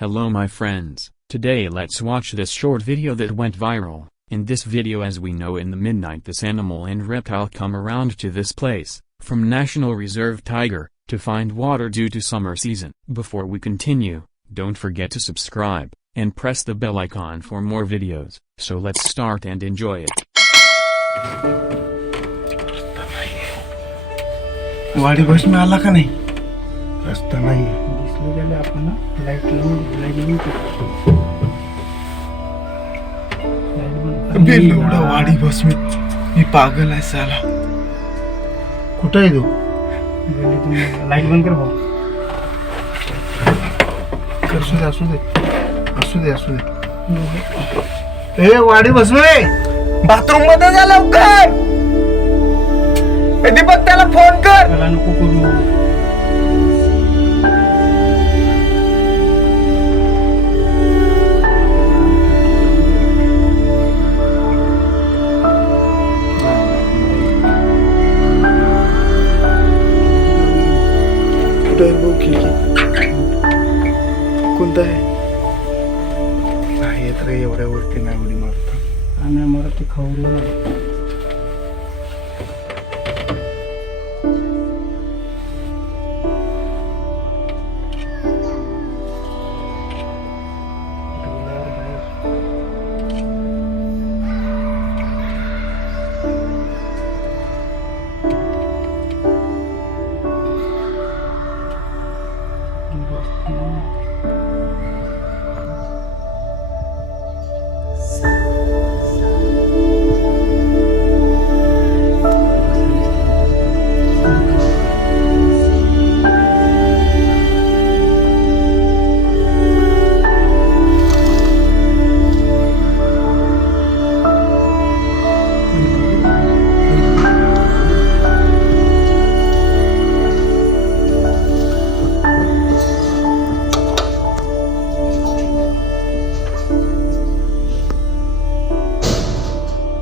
Hello my friends, today let's watch this short video that went viral. In this video, as we know, in the midnight this animal and reptile come around to this place, from National Reserve Tiger, to find water due to summer season. Before we continue, don't forget to subscribe, and press the bell icon for more videos. So let's start and enjoy it. वाडी बस में आला का नाही रस्ता नाही दिसलं गेले आपण लाईट लावून अबे लवडा वाडी बस में मी पागल आहे साला कुठे आहे तू लाईट बंद कर भाऊ असू दे ए वाडी बस में बाथरूम मध्ये जा लवकर दीपक त्याला फोन कर त्याला नको करू कोणता आहे येत रे एवढ्या वरती नाही उडी मारता आणि मला ते खाऊला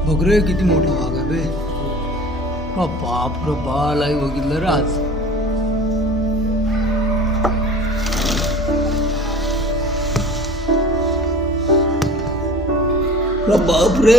बघ किती मोठा वाघ आहे बे बाप रे बाल आहे बघितलं रे आज बाप रे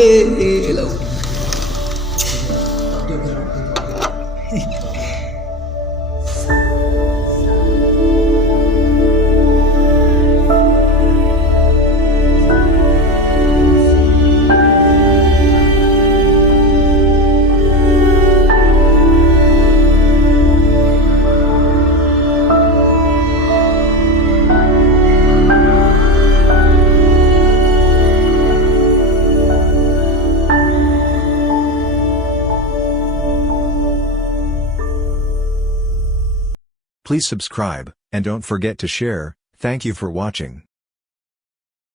Please subscribe, and don't forget to share. Thank you for watching.